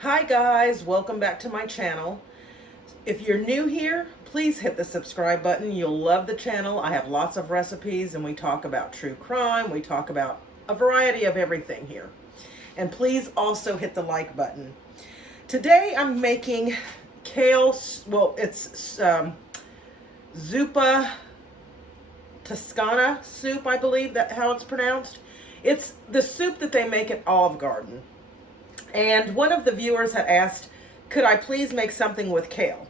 Hi guys, welcome back to my channel. If you're new here, please hit the subscribe button. You'll love the channel. I have lots of recipes and we talk about true crime. We talk about a variety of everything here. And please also hit the like button. Today I'm making kale, well it's Zuppa Toscana soup, I believe that's how it's pronounced. It's the soup that they make at Olive Garden. And one of the viewers had asked, could I please make something with kale?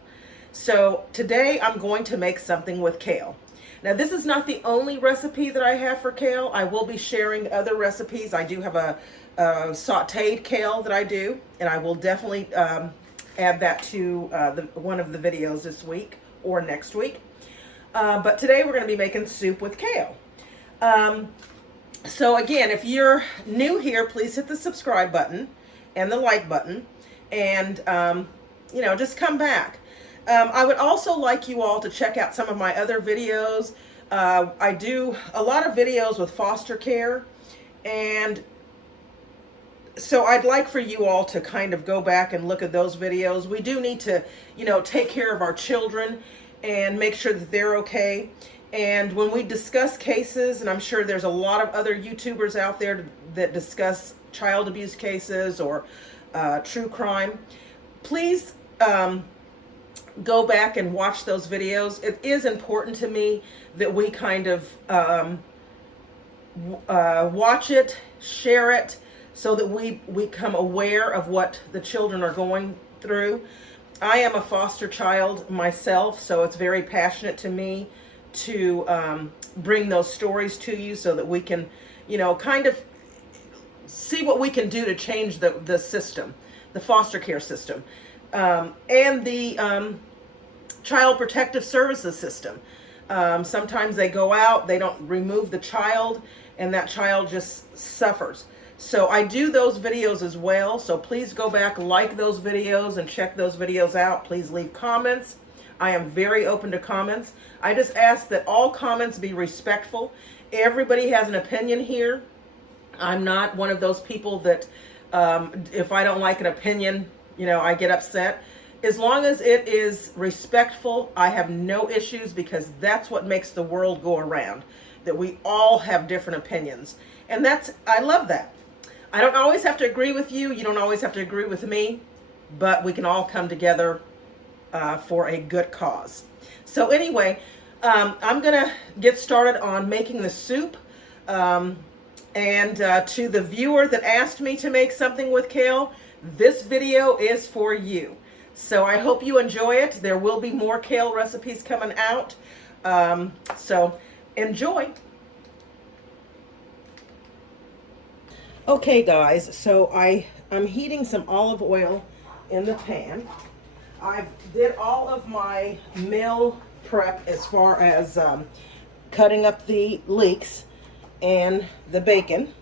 So today I'm going to make something with kale. Now this is not the only recipe that I have for kale. I will be sharing other recipes. I do have a sauteed kale that I do, and I will definitely add that to one of the videos this week or next week. But today we're going to be making soup with kale. So again, if you're new here, please hit the subscribe button and the like button, and you know, just come back. I would also like you all to check out some of my other videos. I do a lot of videos with foster care, and so I'd like for you all to kind of go back and look at those videos. We do need to, you know, take care of our children and make sure that they're okay. And when we discuss cases, and I'm sure there's a lot of other YouTubers out there that discuss child abuse cases or true crime, please go back and watch those videos. It is important to me that we kind of watch it, share it, so that we become aware of what the children are going through. I am a foster child myself, so it's very passionate to me to bring those stories to you so that we can, you know, kind of see what we can do to change the system, the foster care system, and the child protective services system. Sometimes they go out, they don't remove the child, and that child just suffers. So I do those videos as well. So please go back, like those videos, and check those videos out. Please leave comments. I am very open to comments. I just ask that all comments be respectful. Everybody has an opinion here. I'm not one of those people that if I don't like an opinion, you know, I get upset. As long as it is respectful, I have no issues, because that's what makes the world go around, that we all have different opinions. And I love that. I don't always have to agree with you. You don't always have to agree with me, but we can all come together for a good cause. So anyway, I'm gonna get started on making the soup. And to the viewer that asked me to make something with kale, this video is for you. So I hope you enjoy it. There will be more kale recipes coming out. So enjoy. Okay guys, so I'm heating some olive oil in the pan. I did all of my meal prep as far as cutting up the leeks and the bacon.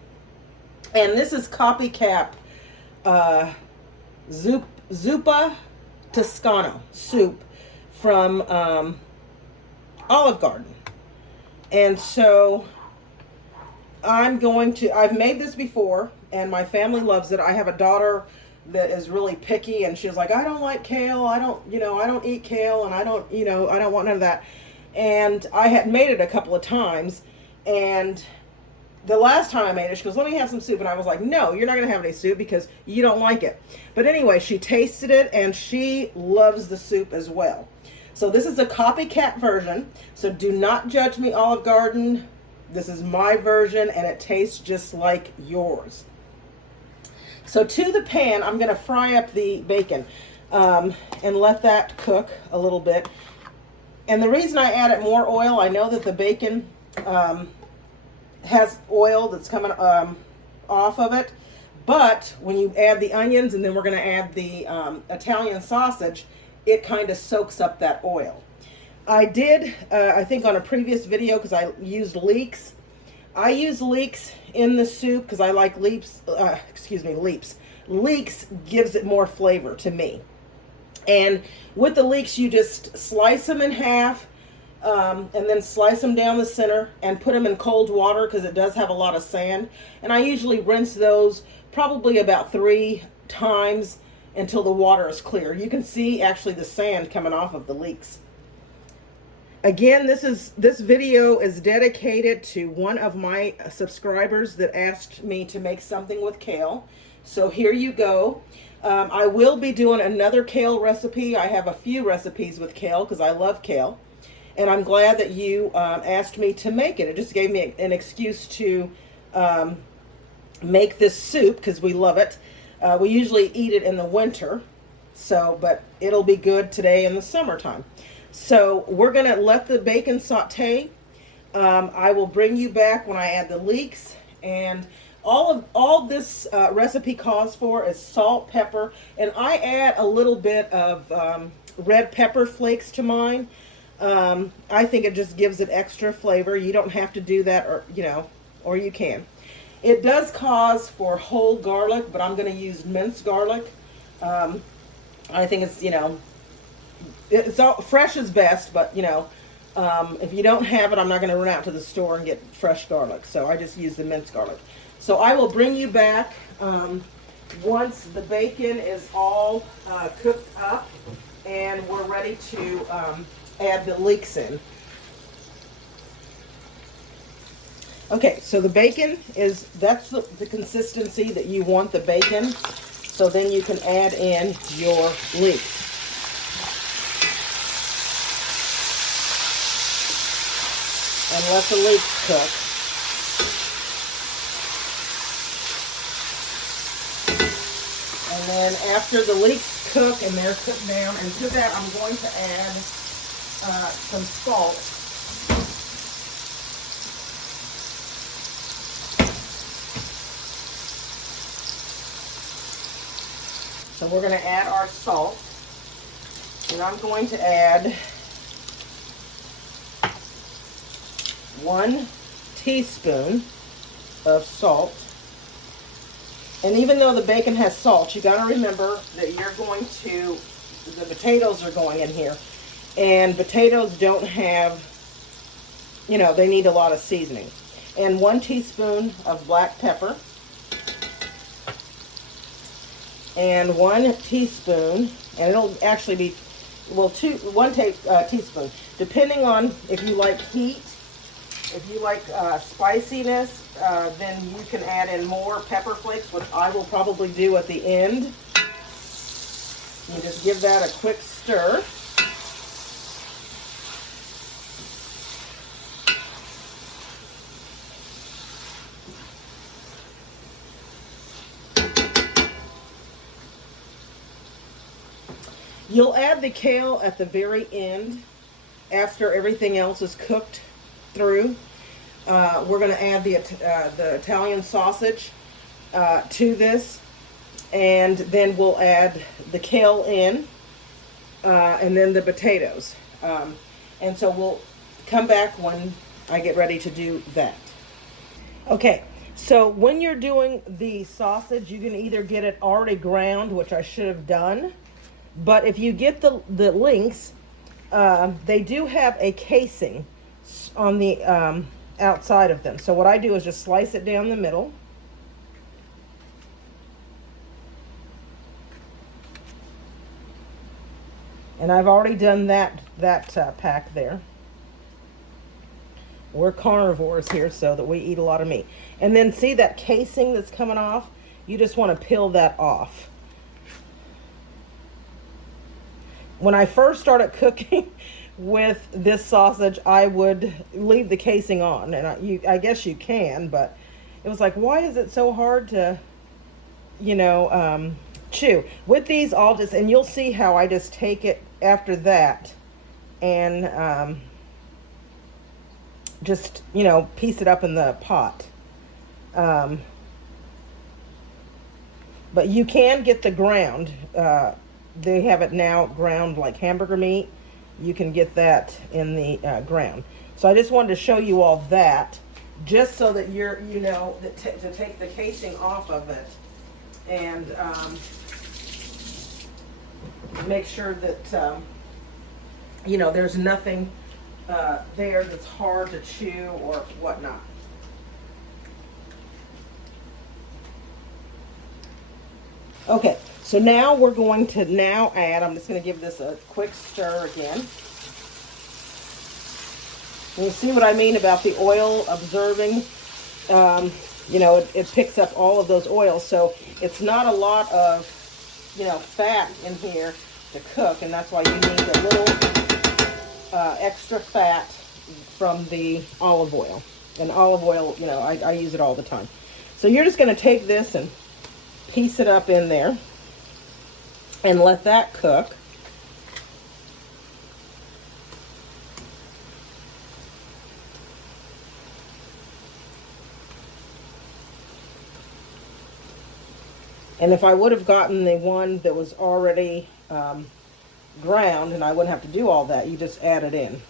And this is copycat Zuppa Toscana soup from Olive Garden. And so I've made this before, and my family loves it. I have a daughter that is really picky, and she's like, I don't like kale, I don't eat kale, and I don't want none of that. And I had made it a couple of times, and the last time I made it, she goes, let me have some soup. And I was like, no, you're not going to have any soup because you don't like it. But anyway, she tasted it, and she loves the soup as well. So this is a copycat version. So do not judge me, Olive Garden. This is my version, and it tastes just like yours. So to the pan, I'm going to fry up the bacon and let that cook a little bit. And the reason I added more oil, I know that the bacon has oil that's coming off of it. But when you add the onions, and then we're going to add the Italian sausage, it kind of soaks up that oil. I did, I think on a previous video, because I used leeks. I use leeks in the soup because I like leeks. Leeks gives it more flavor to me. And with the leeks, you just slice them in half, and then slice them down the center and put them in cold water because it does have a lot of sand. And I usually rinse those probably about 3 times until the water is clear. You can see actually the sand coming off of the leeks. Again, this video is dedicated to one of my subscribers that asked me to make something with kale. So here you go. I will be doing another kale recipe. I have a few recipes with kale because I love kale. And I'm glad that you asked me to make it. It just gave me an excuse to make this soup because we love it. We usually eat it in the winter, but it'll be good today in the summertime. So we're going to let the bacon saute. I will bring you back when I add the leeks. And all this recipe calls for is salt, pepper, and I add a little bit of red pepper flakes to mine. I think it just gives it extra flavor. You don't have to do that, or you can. It does cause for whole garlic, but I'm going to use minced garlic. I think it's all fresh is best, but if you don't have it, I'm not going to run out to the store and get fresh garlic. So I just use the minced garlic. So I will bring you back once the bacon is all cooked up and we're ready to add the leeks in. Okay, so the bacon that's the consistency that you want the bacon. So then you can add in your leeks. And let the leeks cook. And then after the leeks cook and they're cooked down, and to that I'm going to add some salt. So we're going to add our salt. And I'm going to add 1 teaspoon of salt. And even though the bacon has salt, you got to remember that the potatoes are going in here. And potatoes don't have, they need a lot of seasoning. And 1 teaspoon of black pepper. And 1 teaspoon, and it'll actually be, 1 teaspoon, depending on if you like heat. If you like spiciness, then you can add in more pepper flakes, which I will probably do at the end. You just give that a quick stir. You'll add the kale at the very end after everything else is cooked through. We're going to add the Italian sausage to this, and then we'll add the kale in, and then the potatoes. And so we'll come back when I get ready to do that. Okay, so when you're doing the sausage, you can either get it already ground, which I should have done, but if you get the links, they do have a casing on the outside of them. So what I do is just slice it down the middle. And I've already done that pack there. We're carnivores here, so that we eat a lot of meat. And then see that casing that's coming off? You just want to peel that off. When I first started cooking with this sausage, I would leave the casing on, and I guess you can, but it was like, why is it so hard to, chew? With these, and you'll see how I just take it after that and just, you know, piece it up in the pot. But you can get the ground. They have it now ground like hamburger meat. You can get that in the ground. So I just wanted to show you all that, just so that you know that to take the casing off of it, and make sure that you know, there's nothing there that's hard to chew or whatnot. Okay, so now we're going to add, I'm just going to give this a quick stir again. And you see what I mean about the oil absorbing? You know, it picks up all of those oils, so it's not a lot of, you know, fat in here to cook, and that's why you need a little extra fat from the olive oil. And olive oil, you know, I use it all the time. So you're just going to take this and piece it up in there and let that cook. And if I would have gotten the one that was already ground, and I wouldn't have to do all that, you just add it in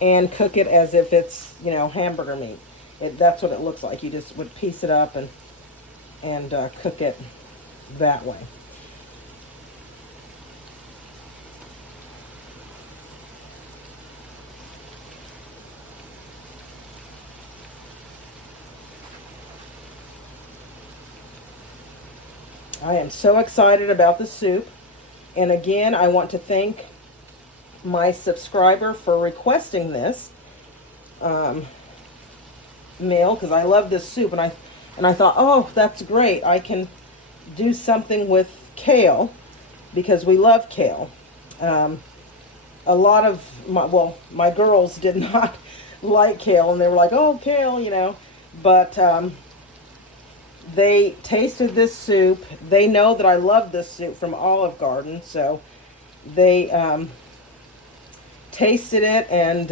and cook it as if it's, you know, hamburger meat. That's what it looks like. You just would piece it up and cook it that way. I am so excited about the soup. And again, I want to thank my subscriber for requesting this meal, because I love this soup, and I thought, oh, that's great. I can do something with kale, because we love kale. A lot of my girls did not like kale, and they were like, oh, kale, you know, but they tasted this soup. They know that I love this soup from Olive Garden, so they tasted it and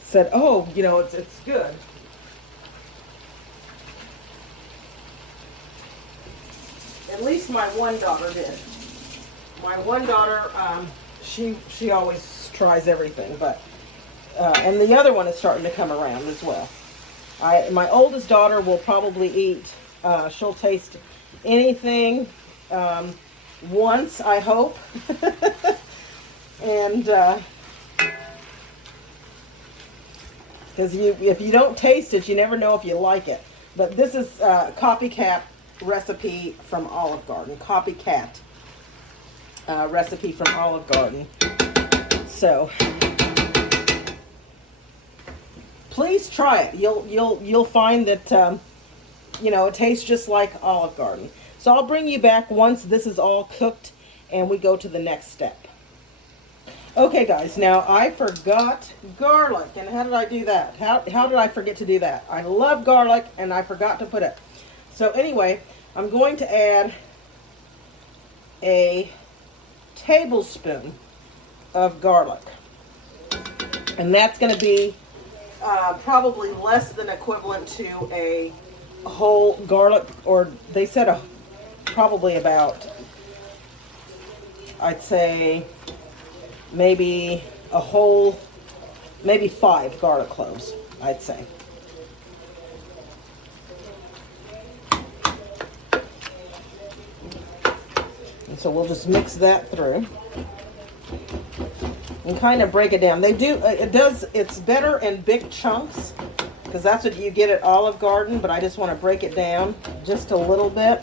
said, oh, you know, it's good. At least my one daughter did. My one daughter, she always tries everything, but and the other one is starting to come around as well. My oldest daughter will probably eat, she'll taste anything once, I hope. And because if you don't taste it, you never know if you like it. But this is a copycat recipe from Olive Garden. Copycat recipe from Olive Garden. So please try it. You'll find that you know, it tastes just like Olive Garden. So I'll bring you back once this is all cooked and we go to the next step. Okay, guys, now I forgot garlic. And how did I do that? How did I forget to do that? I love garlic and I forgot to put it. So anyway, I'm going to add a tablespoon of garlic. And that's going to be probably less than equivalent to a whole garlic, or they said probably about, I'd say maybe a whole, maybe 5 garlic cloves, I'd say. And so we'll just mix that through and kind of break it down. It's better in big chunks, because that's what you get at Olive Garden, but I just want to break it down just a little bit.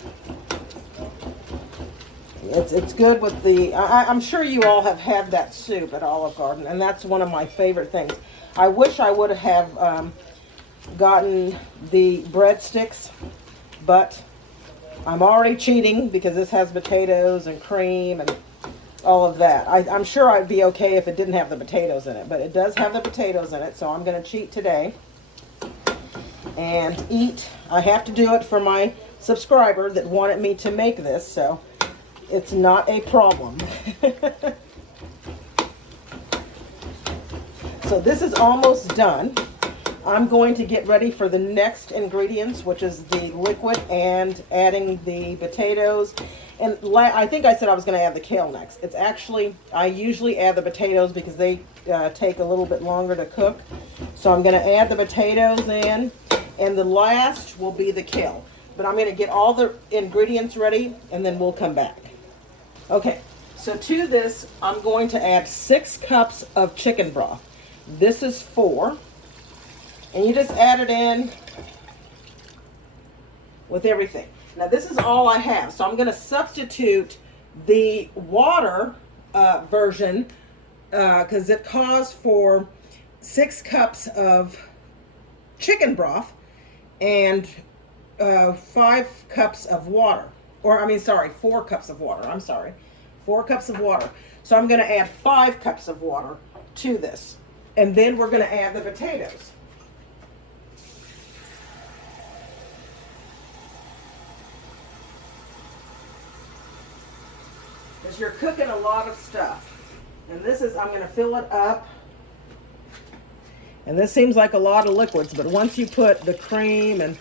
It's good with the, I'm sure you all have had that soup at Olive Garden, and that's one of my favorite things. I wish I would have gotten the breadsticks, but I'm already cheating because this has potatoes and cream and all of that. I'm sure I'd be okay if it didn't have the potatoes in it, but it does have the potatoes in it, so I'm going to cheat today and eat. I have to do it for my subscriber that wanted me to make this, so it's not a problem. So this is almost done. I'm going to get ready for the next ingredients, which is the liquid and adding the potatoes. And I think I said I was going to add the kale next. It's actually, I usually add the potatoes because they take a little bit longer to cook. So I'm going to add the potatoes in, and the last will be the kale. But I'm going to get all the ingredients ready, and then we'll come back. Okay, so to this, I'm going to add 6 cups of chicken broth. This is 4. And you just add it in with everything. Now this is all I have. So I'm going to substitute the water version because it calls for 6 cups of chicken broth and 5 cups of water. Or, I mean, sorry, 4 cups of water. I'm sorry. 4 cups of water. So I'm going to add 5 cups of water to this. And then we're going to add the potatoes. Because you're cooking a lot of stuff. And this is, I'm going to fill it up. And this seems like a lot of liquids, but once you put the cream and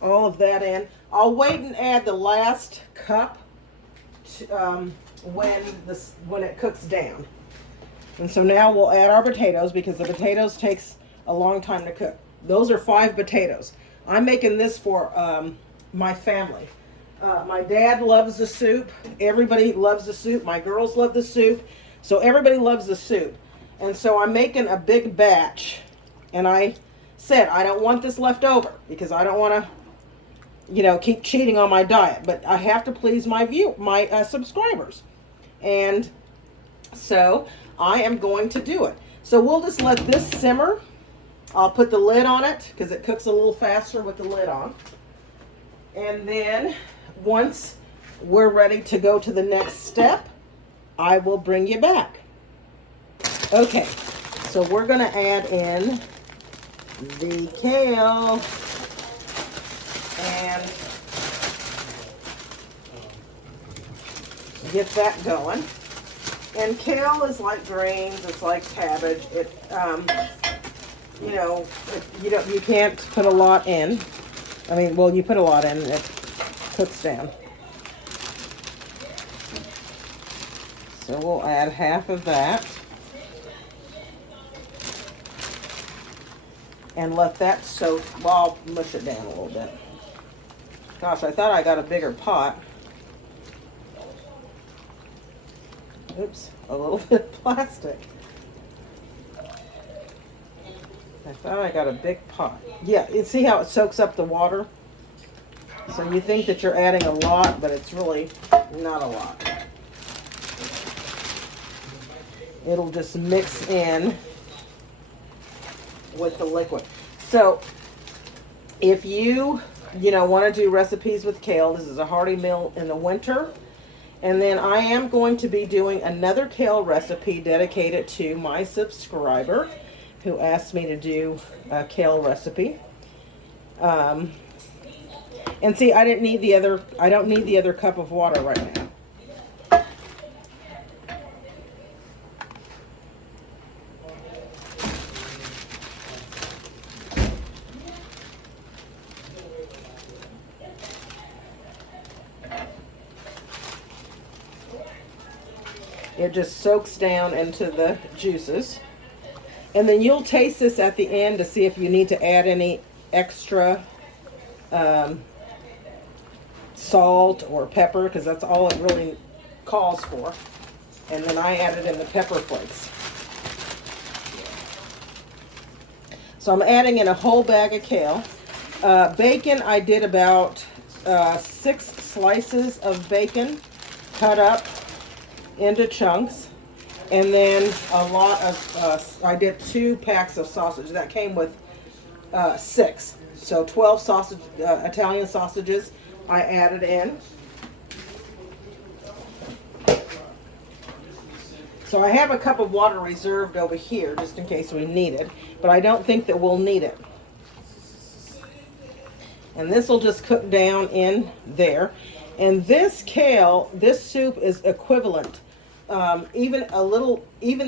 all of that in, I'll wait and add the last cup to, when it cooks down. And so now we'll add our potatoes because the potatoes takes a long time to cook. Those are 5 potatoes. I'm making this for my family. My dad loves the soup. Everybody loves the soup. My girls love the soup. So everybody loves the soup. And so I'm making a big batch. And I said, I don't want this left over because I don't want to, keep cheating on my diet. But I have to please my subscribers. And so I am going to do it. So we'll just let this simmer. I'll put the lid on it because it cooks a little faster with the lid on. And then once we're ready to go to the next step, I will bring you back. Okay, so we're going to add in the kale and get that going. And kale is like greens, it's like cabbage. You can't put a lot in. I mean, well, you put a lot in, it cooks down. So we'll add half of that. And let that soak. Well, I'll mush it down a little bit. Gosh, I thought I got a bigger pot. Oops, a little bit of plastic. I thought I got a big pot. Yeah, you see how it soaks up the water? So you think that you're adding a lot, but it's really not a lot. It'll just mix in with the liquid. So if you want to do recipes with kale, this is a hearty meal in the winter. And then I am going to be doing another kale recipe dedicated to my subscriber who asked me to do a kale recipe. And see, I don't need the other cup of water right now. It just soaks down into the juices. And then you'll taste this at the end to see if you need to add any extra salt or pepper, because that's all it really calls for. And then I added in the pepper flakes. So I'm adding in a whole bag of kale. Bacon, I did about 6 slices of bacon cut up into chunks. And then a lot of, I did 2 packs of sausage. That came with 6. So 12 sausage, Italian sausages I added in. So I have a cup of water reserved over here just in case we need it. But I don't think that we'll need it. And this will just cook down in there. And this kale, this soup is equivalent. Even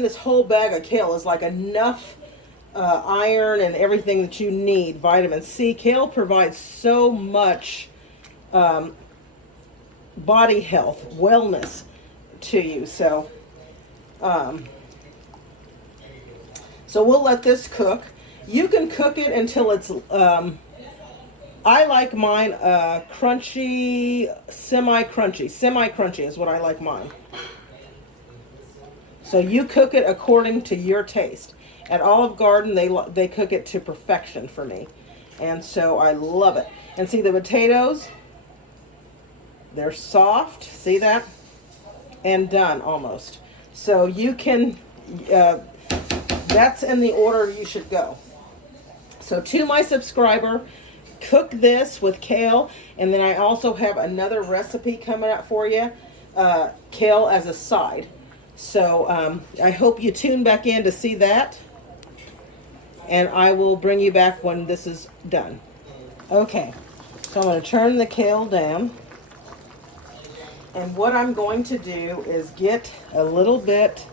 this whole bag of kale is like enough iron and everything that you need, vitamin C. Kale provides so much body health, wellness to you. So, so we'll let this cook. You can cook it until it's, I like mine crunchy, semi-crunchy. Semi-crunchy is what I like mine. So you cook it according to your taste. At Olive Garden, they cook it to perfection for me. And so I love it. And see the potatoes? They're soft. See that? And done almost. So you can, that's in the order you should go. So to my subscriber, cook this with kale. And then I also have another recipe coming up for you. Kale as a side. So I hope you tune back in to see that. And I will bring you back when this is done. Okay, so I'm going to turn the kale down. And what I'm going to do is get a little bit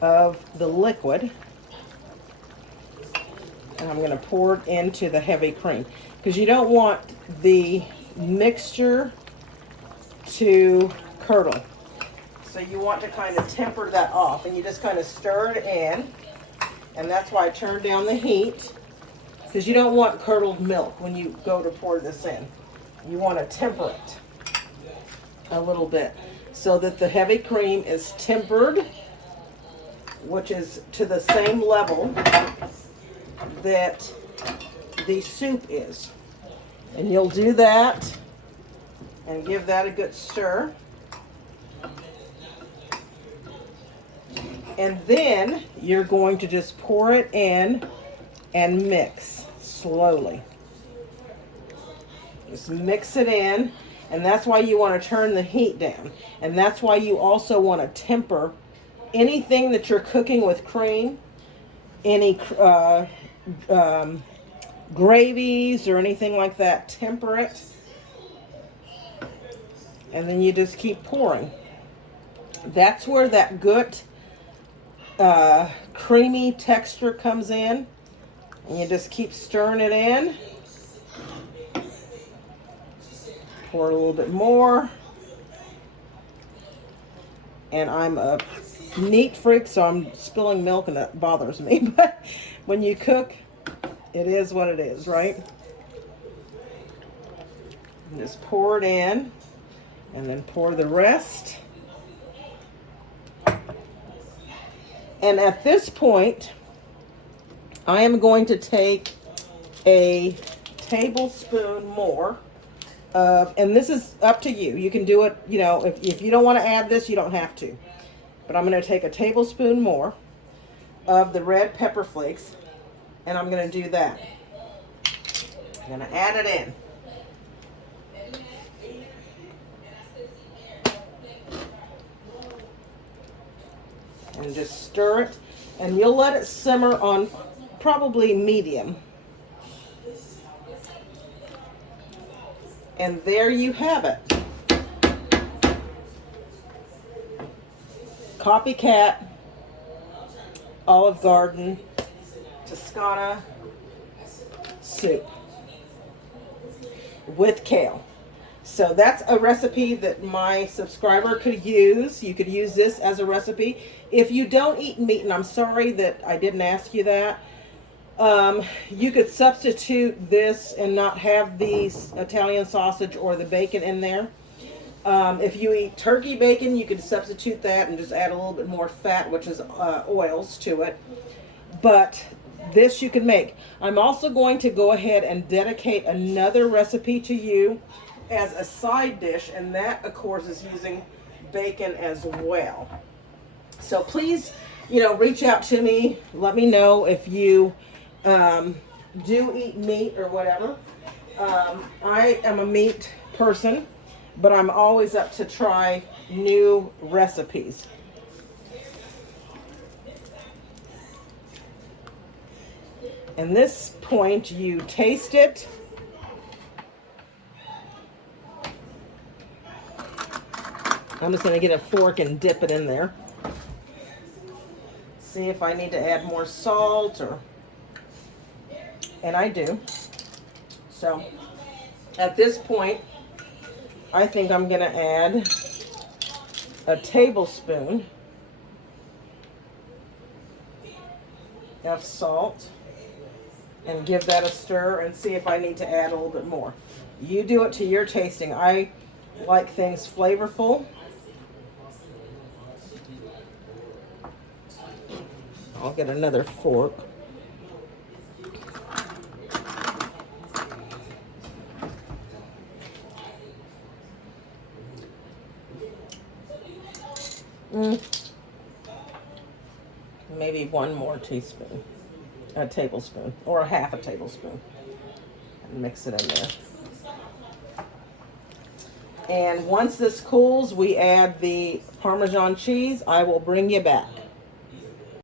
of the liquid. And I'm going to pour it into the heavy cream. Because you don't want the mixture to curdle. So you want to kind of temper that off. And you just kind of stir it in. And that's why I turned down the heat, because you don't want curdled milk when you go to pour this in. You want to temper it a little bit so that the heavy cream is tempered, which is to the same level that the soup is. And you'll do that and give that a good stir. And then you're going to just pour it in and mix slowly. Just mix it in. And that's why you want to turn the heat down. And that's why you also want to temper anything that you're cooking with cream, any gravies or anything like that. Temper it. And then you just keep pouring. That's where that good creamy texture comes in, and you just keep stirring it in. Pour a little bit more. And I'm a neat freak, so I'm spilling milk and that bothers me. But when you cook, it is what it is, right? And just pour it in, and then pour the rest. And at this point, I am going to take a tablespoon more of, and this is up to you. You can do it, you know, if you don't want to add this, you don't have to. But I'm going to take a tablespoon more of the red pepper flakes, and I'm going to do that. I'm going to add it in. And just stir it, and you'll let it simmer on probably medium. And there you have it. Copycat, Olive Garden, Toscana soup with kale. So that's a recipe that my subscriber could use. You could use this as a recipe. If you don't eat meat, and I'm sorry that I didn't ask you that, you could substitute this and not have these Italian sausage or the bacon in there. If you eat turkey bacon, you could substitute that and just add a little bit more fat, which is oils to it. But this you can make. I'm also going to go ahead and dedicate another recipe to you as a side dish, and that of course is using bacon as well. So please, you know, reach out to me. Let me know if you do eat meat or whatever. I am a meat person, but I'm always up to try new recipes. And this point, you taste it. I'm just going to get a fork and dip it in there. See if I need to add more salt or and I do. So at this point, I think I'm going to add a tablespoon of salt and give that a stir and see if I need to add a little bit more. You do it to your tasting. I like things flavorful. I'll get another fork. Maybe one more teaspoon, a tablespoon, or a half a tablespoon. And mix it in there. And once this cools, we add the Parmesan cheese. I will bring you back.